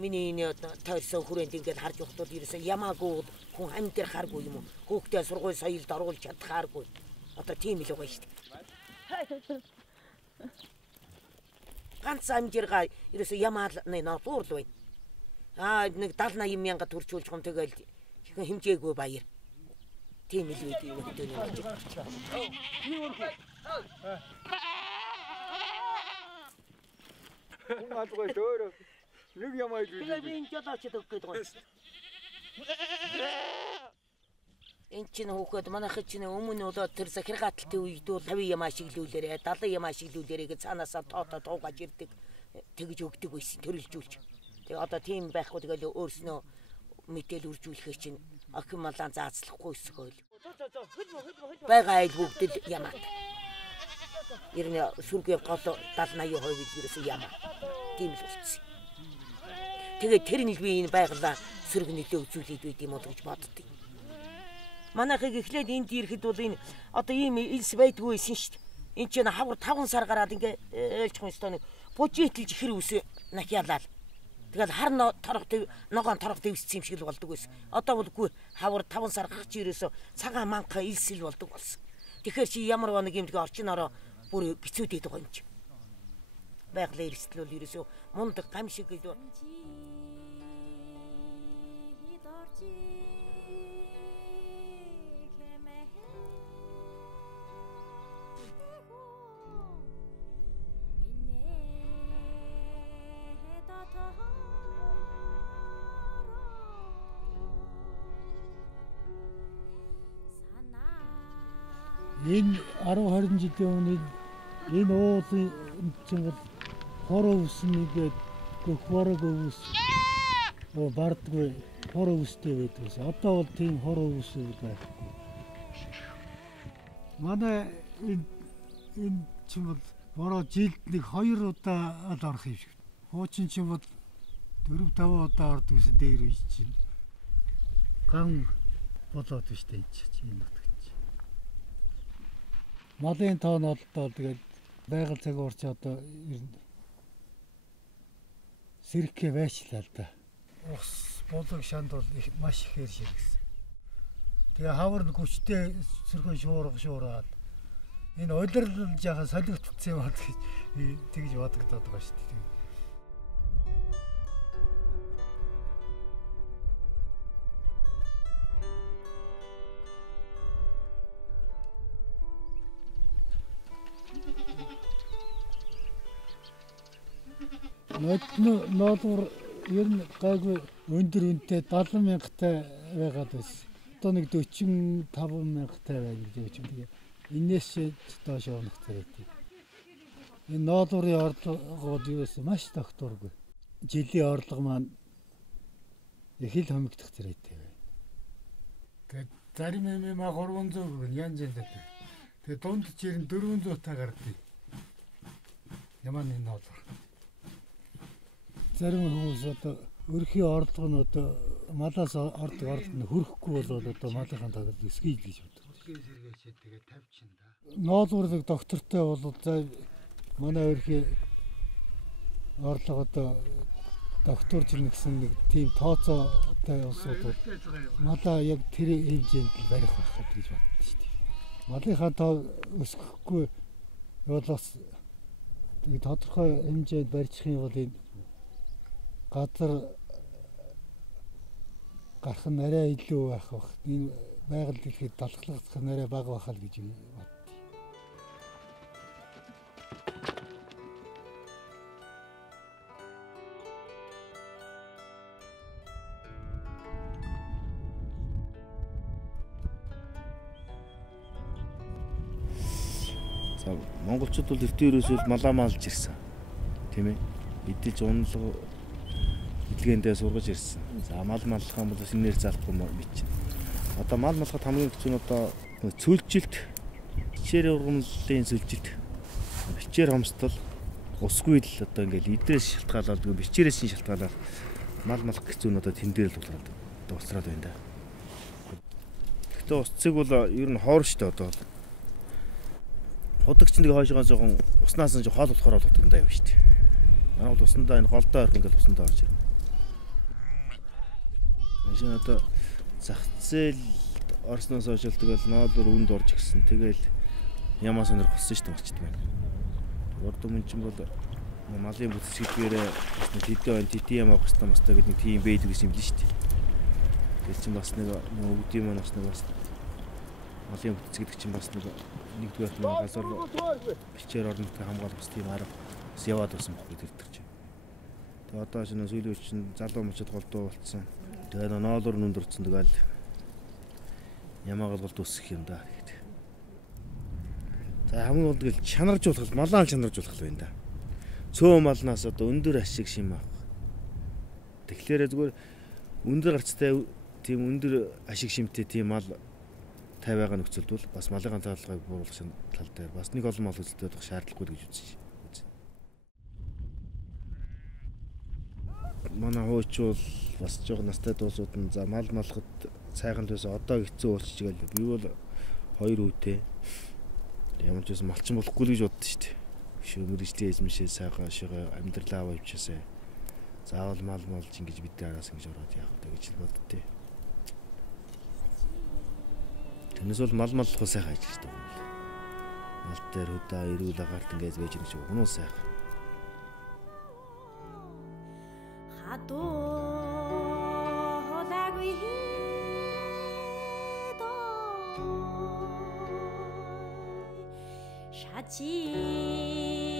миний тойрсон хүрээнд ингээд харж явахдаа ерөөсөн ямаагүй хүн амьд харахгүй юм уу? Хүүхдээ сургууль соёлд оруулж чадхааргүй. Одоо тийм л байгаа шүү дээ. Ганц амжиргаа ерөөсөн ямаалны натур л байна. Нэг 70-80 мянга төрчүүлж гом тэгэл хэмжээгүй баяр. Тийм л үед юу гэдэг юм бэ? Унгaalгүй дөөрөө нэг ямаа гэж. Тэгээ би энэ жадаач өгөх гэдэг юм. Энд чинь хөөхөд манайх чинь өмнө нь тэр захир гаталтын үед бол 50 ямаа шиглүүлээрээ 70 ямаа шиглүүлээрээ гэж цаанаасаа тоотоо туугаж ирдэг тэгж өгдөг байсан төрөлжүүлж. Тэгээ одоо тийм байхгүй тэгэл өөрснөө мэдээл үржүүлэхээ чинь охин малаа заацлахгүй өсгөөл. Бага айл бүгд л ямаа. Ирнэ сүргээ гол 70-80% гэж ерөөсөн ямаа. Тийм л болчихсон. Тэгээд тэр нэг би энэ байгалаа сөргөнөлөө үзүүлээд байд юм уу гэж боддгийг. Манайхыг эхлээд энд ирэхэд бол энэ одоо ийм илс байдгүй байсан шүү дээ. Энд чинь хавар 5 сар гараад ингээ ээлжих юм стаа нэг бужитлж ихэр үс нахиалал. Тэгэл хар ногоон торох дэвссэн юм шиг л болдог байсан. Одоо болгүй хавар 5 сар гарч ирээсөө цагаан манха илсэл болдог болсон. Тэгэхээр чи ямар нэг юм тэгээ орчин ороо бүр бицүүдээд байгаа юм чи. Байгалаа эрсдэл бол ерөөсөө мундаг гам шиг л энэ 10-20 жилийн өмнө энэ уулын чинь хороо үснийгээд хөрөг өвс бардгүй хороо үстэй байдаг. Одоо бол тийм хороо үс байхгүй. Манай энэ чинь бол бороо жилд нэг 2 удаа л орох юм шиг. Хуучин чинь бол 4-5 удаа ордог гэсэн дээр үе чинь. Ган болоод биш дээ энэ. Малын тоон олдоо тэгээд байгаль цагуурч одоо ер нь сэрхээ байчлаа л да. Ус болог шанд бол маш ихээр ширгэсэн. Тэгээ хавар гүчтэй сэрхэн шуураад энэ удирдал жаахан солигдсон юм бол тэгж бодогдоод байгаа шүү дээ. Ноодор ер нь гайгүй өндөр үнэтэй 70 мянгатай байгаад байсан. Одоо нэг 45 мянгатай байна гэж юм. Энээс доош явах хэрэгтэй. Энэ ноодорын орлогод юу вэ? Маш тогтворгүй. Жилийн орлого маань их л хомигдох хэрэгтэй байна. Тэгээд зарим юм 300 янз янз байдаг. Тэгээд дунд чирэн 400 та гардаг. Ямар нэг ноодор. Зарим хүмүүс одоо өрхийн орлого нь одоо малаас ордог орлого нь хөрөхгүй бол одоо малынхаа тагд эсгий гэж боддог. Өсгий сэргээчээ тэгээ тавьчихна да. Ноодурлаг доктортой бол за манай өрхийн орлого одоо докторжирна гэсэн нэг тийм тооцоотой усууд бол малаа яг тэр хэмжээнд л барих байх гэж боддог шүү дээ. Малынхаа тоо өсөхгүй бол бас тэгээ тодорхой хэмжээнд барьчих юм бол энэ газар гарах нь арай илүү байх бах. Энэ байгаль дэлхийд талхлагцах нь арай бага бахал гэж боддог. За монголчууд бол эртний ерөөсөө малаа маалж ирсэн. Тийм ээ. Идэж унлаг эдлгээндээ сургаж ирсэн. За мал маллахаа бол шинээр залахгүй мэт. Одоо мал малхад хамгийн хэцүү нь одоо цөлжилт, бичээр ургамлын цөлжилт, бичээр хомсдол, усгүй л одоо ингээл идрээс шалтгаалаад бичээрээс нь шалтгаалаад мал малх хэцүү нь одоо тэн дээр л усраад байна да. Гэхдээ усцыг бол ер нь хоор штэ одоо. Худагч нэг хойшоогоо жоохон уснаас нь хоол болохоор болгодог юм даа юм штэ. Манай бол уснаа энэ голдоо орох ингээл уснаа орж ирнэ. Машин одоо зах зээл орсноос хойш л тэгэл ноолоор үнд орж гисэн. Тэгэл ямаа сонирхолсон шүү дээ марчд байна. Урд өмнө ч бол малын бүтэцгэлгээрээ тэдэн байна, тэдэн юм авах хэрэгтэй мостой гэдэг нэг тийм байдаг гэсэн юм л шүү дээ. Тэгэл чинь бас нэг өвдөм маань бас нэг бас малын бүтэцгэлэг чинь бас нэгдүгээр нь газар бичээр орнот хамгаалах бас тийм арга бас яваад байсан байхгүй тэр чинь. Тэгээ одоо шинэ сүүлийн үеч чинь залуу мочод голдуу болцсон. Тэгээ ноолоор нүндэрсэн тэгэл ямаагаар бол үсэх юм да гэдэг. За хамгийн гол тэгэл чанаржуулах, малаа чанаржуулах л байна да. Цөөн малнаас одоо өндөр ашиг шим авах. Тэгэхээр зүгээр өндөр гарцтай тийм өндөр ашиг шимтэй тийм мал тавиагаа нөхцөлд бол бас малын талхайг бууруулах тал дээр бас нэг олон мал үзэлтэй байх шаардлагагүй гэж үзэж байна. Манай хууч бол бас жоох настай дуусууд нь за мал малхад сайхан л байсан одоо хэцүү болчих гээл би бол 2 үетэй ямар ч байсан малчин болохгүй л гэж боддоо шүү дээ. Шүү мэрэгжлийн эзэмшээ сайхан шигээ амьдралаа аваачаасаа заавал мал малж ингэж бид араас ингэж ороод яах вэ гэж боддөө. Тэрнээс бол мал маллах сайхан ажиллаж байгаа юм. Мал дээр хөдөө эрүүл агаарт ингэж байж байгаа шүү. Унуу сайхан. Chi